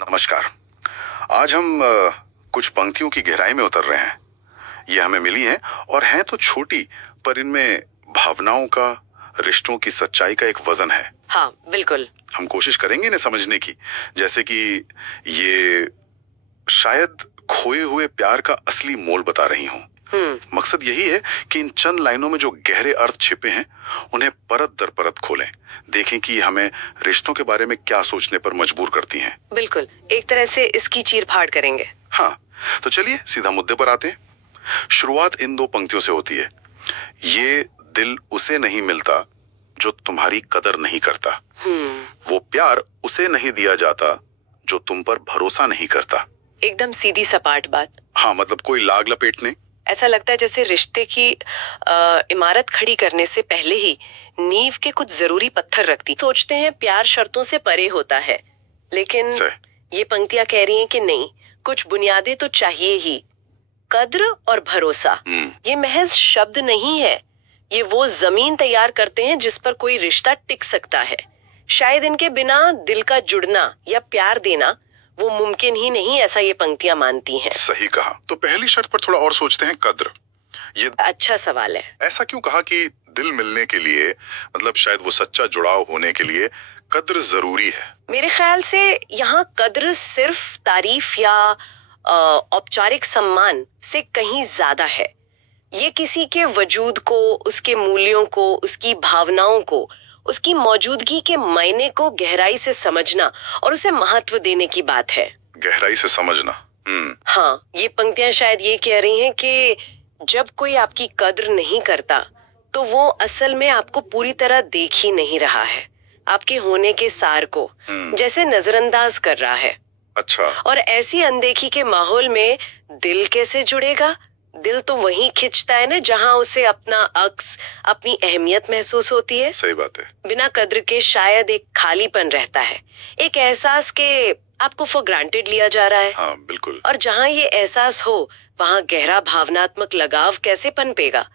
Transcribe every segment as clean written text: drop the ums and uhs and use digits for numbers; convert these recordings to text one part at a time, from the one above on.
नमस्कार। आज हम कुछ पंक्तियों की गहराई में उतर रहे हैं। ये हमें मिली हैं और हैं तो छोटी, पर इनमें भावनाओं का, रिश्तों की सच्चाई का एक वजन है। हाँ, बिल्कुल। हम कोशिश करेंगे इन्हें समझने की, जैसे कि ये शायद खोए हुए प्यार का असली मोल बता रही हूँ। मकसद यही है कि इन चंद लाइनों में जो गहरे अर्थ छिपे हैं, उन्हें परत दर परत खोलें, देखें कि हमें रिश्तों के बारे में क्या सोचने पर मजबूर करती हैं। बिल्कुल, एक तरह से इसकी चीर फाड़ करेंगे। हाँ, तो चलिए सीधा मुद्दे पर आते हैं। शुरुआत इन दो पंक्तियों से होती है। ये दिल उसे नहीं मिलता जो तुम्हारी कदर नहीं करता, वो प्यार उसे नहीं दिया जाता जो तुम पर भरोसा नहीं करता। एकदम सीधी सपाट बात। हाँ, मतलब कोई लाग लपेटने। ऐसा लगता है जैसे रिश्ते की इमारत खड़ी करने से पहले ही नींव के कुछ जरूरी पत्थर रखती। सोचते हैं प्यार शर्तों से परे होता है, लेकिन ये पंक्तियां कह रही हैं कि नहीं, कुछ बुनियादें तो चाहिए ही। कद्र और भरोसा, ये महज शब्द नहीं है, ये वो जमीन तैयार करते हैं जिस पर कोई रिश्ता टिक सकता है। शायद इनके बिना दिल का जुड़ना या प्यार देना वो मुमकिन ही नहीं, ऐसा ये पंक्तियां मानती हैं। सही कहा। तो पहली शर्त पर थोड़ा और सोचते हैं, कद्र। ये अच्छा सवाल है। ऐसा क्यों कहा कि दिल मिलने के लिए, मतलब शायद वो सच्चा जुड़ाव होने के लिए कद्र जरूरी है? मेरे ख्याल से यहाँ कद्र सिर्फ तारीफ या औपचारिक सम्मान से कहीं ज्यादा है। ये किसी के वजूद को, उसके मूल्यों को, उसकी भावनाओं को, उसकी मौजूदगी के मायने को गहराई से समझना और उसे महत्व देने की बात है। गहराई से समझना। हाँ, ये पंक्तियां शायद ये कह रही हैं कि जब कोई आपकी कद्र नहीं करता तो वो असल में आपको पूरी तरह देख ही नहीं रहा है, आपके होने के सार को जैसे नजरअंदाज कर रहा है। अच्छा। और ऐसी अनदेखी के माहौल में दिल कैसे जुड़ेगा? दिल तो वहीं खिंचता है ना जहां उसे अपना अक्स, अपनी अहमियत महसूस होती है। सही बात है। बिना कद्र के शायद एक खालीपन रहता है, एक एहसास के आपको फॉर ग्रांटेड लिया जा रहा है। हाँ, बिल्कुल। और जहां ये एहसास हो, वहां गहरा भावनात्मक लगाव कैसे पनपेगा?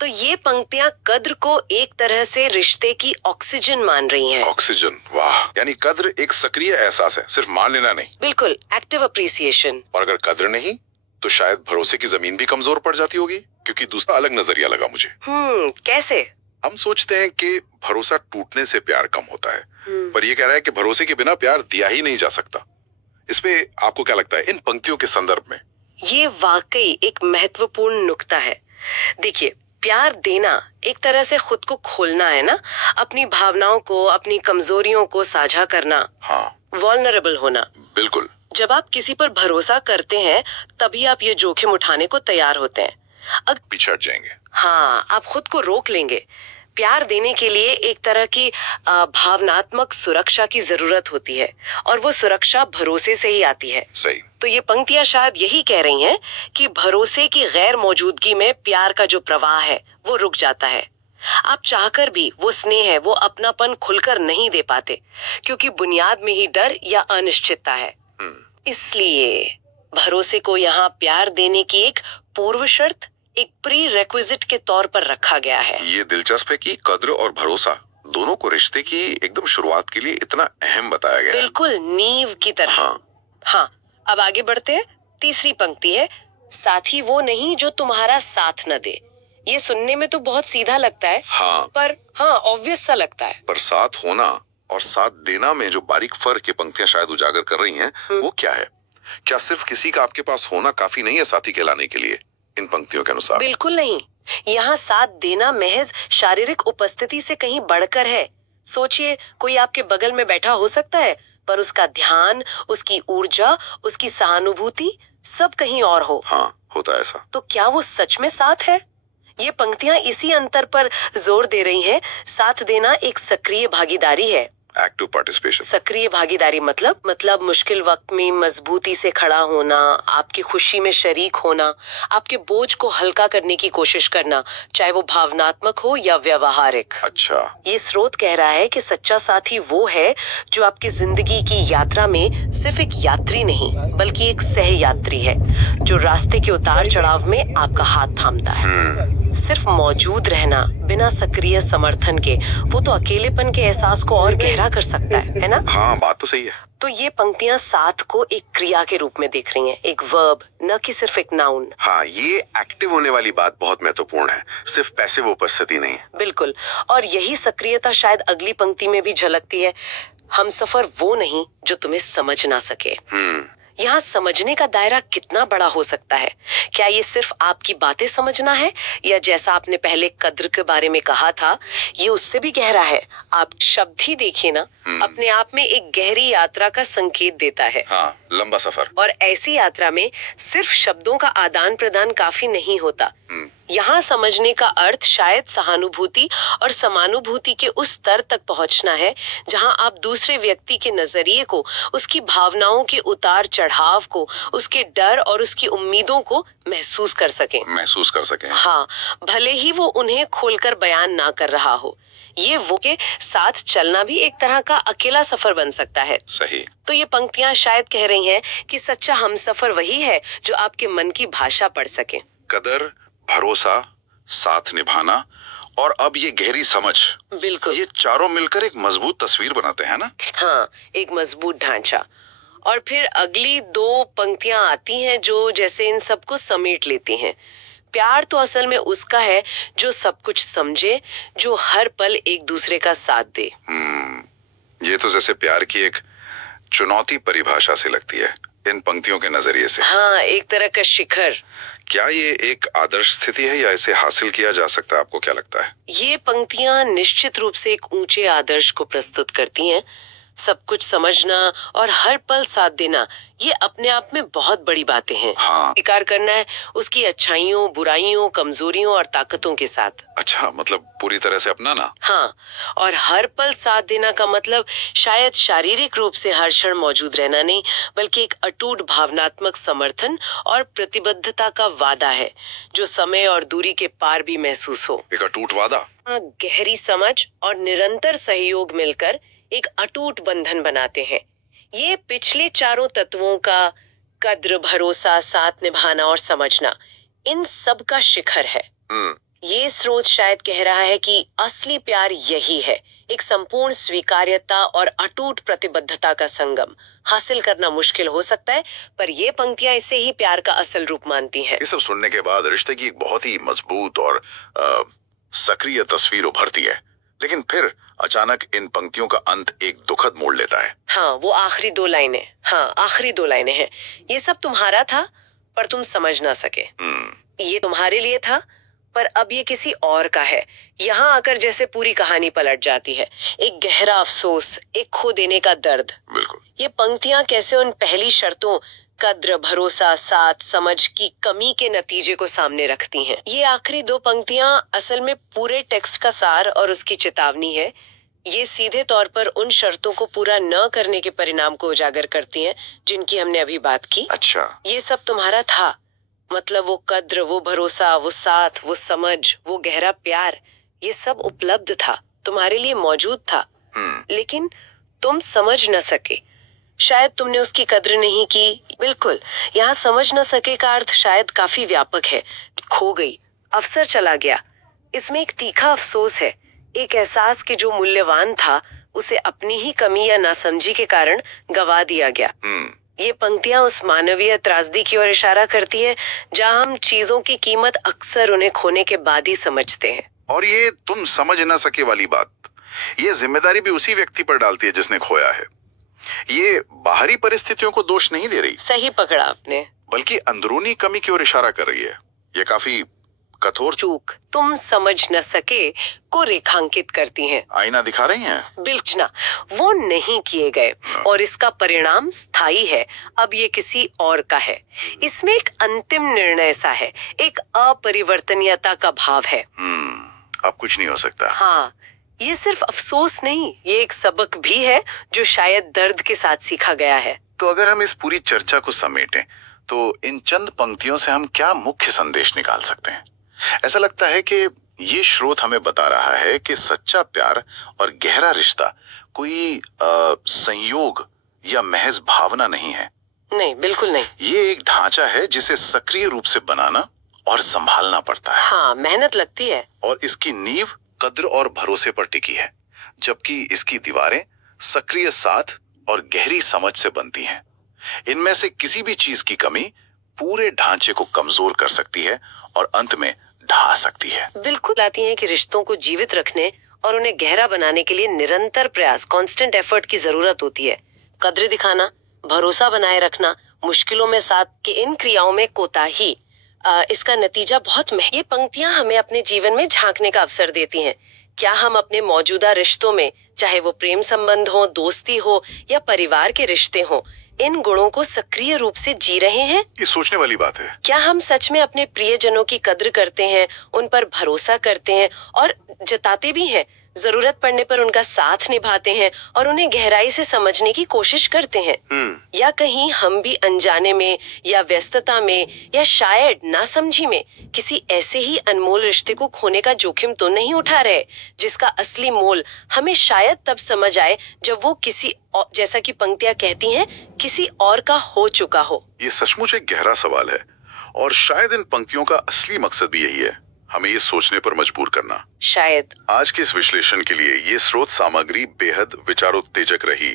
तो ये पंक्तियां कद्र को एक तरह से रिश्ते की ऑक्सीजन मान रही हैं। ऑक्सीजन, वाह। यानी कद्र एक सक्रिय एहसास है, सिर्फ मान लेना नहीं। बिल्कुल, एक्टिव अप्रिसिएशन। और अगर कद्र नहीं तो शायद भरोसे की जमीन भी कमजोर पड़ जाती होगी, क्योंकि दूसरा अलग नजरिया लगा मुझे। कैसे? हम सोचते हैं कि भरोसा टूटने से प्यार कम होता है, पर ये कह रहा है कि भरोसे के बिना प्यार दिया ही नहीं जा सकता। इसमें आपको क्या लगता है इन पंक्तियों के संदर्भ में? ये वाकई एक महत्वपूर्ण नुक्ता है। देखिए, प्यार देना एक तरह से खुद को खोलना है ना, अपनी भावनाओं को, अपनी कमजोरियों को साझा करना। हाँ, वल्नरेबल होना। बिल्कुल। जब आप किसी पर भरोसा करते हैं तभी आप ये जोखिम उठाने को तैयार होते हैं। पीछे हट जाएंगे। हाँ, आप खुद को रोक लेंगे। प्यार देने के लिए एक तरह की भावनात्मक सुरक्षा की जरूरत होती है, और वो सुरक्षा भरोसे से ही आती है। सही। तो ये पंक्तियां शायद यही कह रही हैं कि भरोसे की गैर मौजूदगी में प्यार का जो प्रवाह है वो रुक जाता है। आप चाहकर भी वो स्नेह है, वो अपनापन खुलकर नहीं दे पाते, क्योंकि बुनियाद में ही डर या अनिश्चितता है। इसलिए भरोसे को यहाँ प्यार देने की एक पूर्व शर्त, एक प्री रेक्विजिट के तौर पर रखा गया है। ये दिलचस्प है कि कद्र और भरोसा दोनों को रिश्ते की एकदम शुरुआत के लिए इतना अहम बताया गया है। बिल्कुल नींव की तरह। हाँ, अब आगे बढ़ते हैं। तीसरी पंक्ति है, साथी वो नहीं जो तुम्हारा साथ न दे। ये सुनने में तो बहुत सीधा लगता है। हाँ, पर हाँ, ऑब्वियस सा लगता है। पर साथ होना और साथ देना में जो बारीक फर्क की पंक्तियां शायद उजागर कर रही हैं, वो क्या है? क्या सिर्फ किसी का आपके पास होना काफी नहीं है साथी कहलाने के लिए इन पंक्तियों के अनुसार? बिल्कुल नहीं। यहाँ साथ देना महज शारीरिक उपस्थिति से कहीं बढ़कर है। सोचिए, कोई आपके बगल में बैठा हो सकता है, पर उसका ध्यान, उसकी ऊर्जा, उसकी सहानुभूति सब कहीं और हो। हाँ, होता है ऐसा। तो क्या वो सच में साथ है? ये पंक्तियां इसी अंतर पर जोर दे रही हैं। साथ देना एक सक्रिय भागीदारी है। Active participation. सक्रिय भागीदारी मतलब मुश्किल वक्त में मजबूती से खड़ा होना, आपकी खुशी में शरीक होना, आपके बोझ को हल्का करने की कोशिश करना, चाहे वो भावनात्मक हो या व्यवहारिक। अच्छा। ये स्रोत कह रहा है कि सच्चा साथी वो है जो आपकी जिंदगी की यात्रा में सिर्फ एक यात्री नहीं बल्कि एक सह यात्री है, जो रास्ते के उतार चढ़ाव में आपका हाथ थामता है। सिर्फ मौजूद रहना बिना सक्रिय समर्थन के, वो तो अकेलेपन के एहसास को और गहरा कर सकता है ना? हाँ, बात तो सही है। तो ये पंक्तियां साथ को एक क्रिया के रूप में देख रही हैं, एक वर्ब, न कि सिर्फ एक नाउन। हाँ, ये एक्टिव होने वाली बात बहुत महत्वपूर्ण है, सिर्फ पैसिव उपस्थिति नहीं। बिल्कुल, और यही सक्रियता शायद अगली पंक्ति में भी झलकती है। हमसफर वो नहीं जो तुम्हें समझ ना सके। यहाँ समझने का दायरा कितना बड़ा हो सकता है? क्या ये सिर्फ आपकी बातें समझना है, या जैसा आपने पहले कद्र के बारे में कहा था, ये उससे भी गहरा है? आप शब्द ही देखिए ना, अपने आप में एक गहरी यात्रा का संकेत देता है। हाँ, लंबा सफर। और ऐसी यात्रा में सिर्फ शब्दों का आदान प्रदान काफी नहीं होता। यहाँ समझने का अर्थ शायद सहानुभूति और समानुभूति के उस स्तर तक पहुँचना है जहाँ आप दूसरे व्यक्ति के नजरिए को, उसकी भावनाओं के उतार चढ़ाव को, उसके डर और उसकी उम्मीदों को महसूस कर सकें। हाँ, भले ही वो उन्हें खोलकर बयान ना कर रहा हो। ये वो के साथ चलना भी एक तरह का अकेला सफर बन सकता है। सही। तो ये पंक्तियां शायद कह रही हैं कि सच्चा हमसफर वही है जो आपके मन की भाषा पढ़ सके। कदर, भरोसा, साथ निभाना और अब ये गहरी समझ, बिल्कुल, ये चारों मिलकर एक मजबूत तस्वीर बनाते हैं ना। हाँ, एक मजबूत ढांचा। और फिर अगली दो पंक्तियां आती हैं जो जैसे इन सबको समेट लेती हैं। प्यार तो असल में उसका है जो सब कुछ समझे, जो हर पल एक दूसरे का साथ दे। ये तो जैसे प्यार की एक चुनौती परिभाषा से लगती है इन पंक्तियों के नजरिए से। हाँ, एक तरह का शिखर। क्या ये एक आदर्श स्थिति है या इसे हासिल किया जा सकता है? आपको क्या लगता है? ये पंक्तियां निश्चित रूप से एक ऊंचे आदर्श को प्रस्तुत करती हैं। सब कुछ समझना और हर पल साथ देना, ये अपने आप में बहुत बड़ी बातें हैं। हाँ। स्वीकार करना है उसकी अच्छाइयों, बुराइयों, कमजोरियों और ताकतों के साथ। अच्छा, मतलब पूरी तरह से अपनाना। हाँ, और हर पल साथ देना का मतलब शायद शारीरिक रूप से हर क्षण मौजूद रहना नहीं, बल्कि एक अटूट भावनात्मक समर्थन और प्रतिबद्धता का वादा है जो समय और दूरी के पार भी महसूस हो। एक अटूट वादा। गहरी समझ और निरंतर सहयोग मिलकर एक अटूट बंधन बनाते हैं। ये पिछले चारों तत्वों का, कद्र, भरोसा, साथ निभाना और समझना, इन सब का शिखर है। ये स्रोत शायद कह रहा है कि असली प्यार यही है, एक संपूर्ण स्वीकार्यता और अटूट प्रतिबद्धता का संगम। हासिल करना मुश्किल हो सकता है, पर ये पंक्तियां इसे ही प्यार का असल रूप मानती हैं। ये सब सुनने के बाद रिश्ते की एक बहुत ही मजबूत और सक्रिय तस्वीर उभरती है, लेकिन फिर अचानक इन पंक्तियों का अंत एक दुखद मोड़ लेता है। हाँ, वो आखिरी दो लाइनें। हाँ, आखिरी दो लाइनें हैं। ये सब तुम्हारा था पर तुम समझ ना सके। ये तुम्हारे लिए था पर अब ये किसी और का है। यहाँ आकर जैसे पूरी कहानी पलट जाती है। एक गहरा अफसोस, एक खो देने का दर्द। बिल्कुल। ये पंक्तियां कैसे उन पहली शर्तों, कद्र, भरोसा, साथ, समझ की कमी के नतीजे को सामने रखती हैं। ये आखिरी दो पंक्तियां असल में पूरे टेक्स्ट का सार और उसकी चेतावनी है। ये सीधे तौर पर उन शर्तों को पूरा न करने के परिणाम को उजागर करती हैं जिनकी हमने अभी बात की। अच्छा। ये सब तुम्हारा था, मतलब वो कद्र, वो भरोसा, वो साथ, वो समझ, वो गहरा प्यार, ये सब उपलब्ध था, तुम्हारे लिए मौजूद था। लेकिन तुम समझ न सके। शायद तुमने उसकी कद्र नहीं की। बिल्कुल, यहाँ समझ न सके का अर्थ शायद काफी व्यापक है। खो गई, अवसर चला गया। इसमें एक तीखा अफसोस है, एक एहसास कि जो मूल्यवान था उसे अपनी ही कमी या नासमझी के कारण गवा दिया गया। ये पंक्तियां उस मानवीय त्रासदी की ओर इशारा करती हैं जहां हम चीजों की कीमत अक्सर उन्हें खोने के बाद ही समझते हैं। और ये तुम समझ न सके वाली बात, ये जिम्मेदारी भी उसी व्यक्ति पर डालती है जिसने खोया है। ये बाहरी परिस्थितियों को दोष नहीं दे रही। सही पकड़ा आपने। बल्कि अंदरूनी कमी की ओर इशारा कर रही है। ये काफी कठोर चूक तुम समझ न सके को रेखांकित करती हैं। आईना दिखा रही हैं। बिल्कुल, वो नहीं किए गए और इसका परिणाम स्थायी है। अब ये किसी और का है। इसमें एक अंतिम निर्णय सा है, एक अपरिवर्तनीयता का भाव है। अब कुछ नहीं हो सकता। हाँ, ये सिर्फ अफसोस नहीं, ये एक सबक भी है जो शायद दर्द के साथ सीखा गया है। तो अगर हम इस पूरी चर्चा को समेटें तो इन चंद पंक्तियों से हम क्या मुख्य संदेश निकाल सकते हैं? ऐसा लगता है कि ये स्रोत हमें बता रहा है कि सच्चा प्यार और गहरा रिश्ता कोई संयोग या महज भावना नहीं है। नहीं, बिल्कुल नहीं। ये एक ढांचा है जिसे सक्रिय रूप से बनाना और संभालना पड़ता है। हाँ, मेहनत लगती है। और इसकी नींव कद्र और भरोसे पर टिकी है, जबकि इसकी दीवारें सक्रिय साथ और गहरी समझ से बनती हैं। इनमें से किसी भी चीज की कमी पूरे ढांचे को कमजोर कर सकती है और अंत में ढा सकती है। बिल्कुल आती हैं कि रिश्तों को जीवित रखने और उन्हें गहरा बनाने के लिए निरंतर प्रयास, कांस्टेंट एफर्ट की जरूरत होती है। कद्र दिखाना, भरोसा बनाए रखना, मुश्किलों में साथ के इन क्रियाओं में कोताही, इसका नतीजा बहुत ये पंक्तियां हमें अपने जीवन में झांकने का अवसर देती हैं। क्या हम अपने मौजूदा रिश्तों में, चाहे वो प्रेम संबंध हो, दोस्ती हो या परिवार के रिश्ते हो, इन गुणों को सक्रिय रूप से जी रहे हैं? ये सोचने वाली बात है। क्या हम सच में अपने प्रियजनों की कद्र करते हैं, उन पर भरोसा करते हैं और जताते भी हैं, जरूरत पड़ने पर उनका साथ निभाते हैं और उन्हें गहराई से समझने की कोशिश करते हैं? या कहीं हम भी अनजाने में या व्यस्तता में या शायद नासमझी में किसी ऐसे ही अनमोल रिश्ते को खोने का जोखिम तो नहीं उठा रहे जिसका असली मोल हमें शायद तब समझ आए जब वो किसी जैसा कि पंक्तियां कहती हैं, किसी और का हो चुका हो। ये सचमुच एक गहरा सवाल है और शायद इन पंक्तियों का असली मकसद भी यही है, हमें ये सोचने पर मजबूर करना। शायद आज के इस विश्लेषण के लिए ये स्रोत सामग्री बेहद विचारोत्तेजक रही।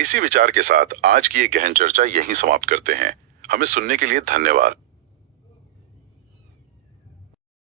इसी विचार के साथ आज की ये गहन चर्चा यहीं समाप्त करते हैं। हमें सुनने के लिए धन्यवाद।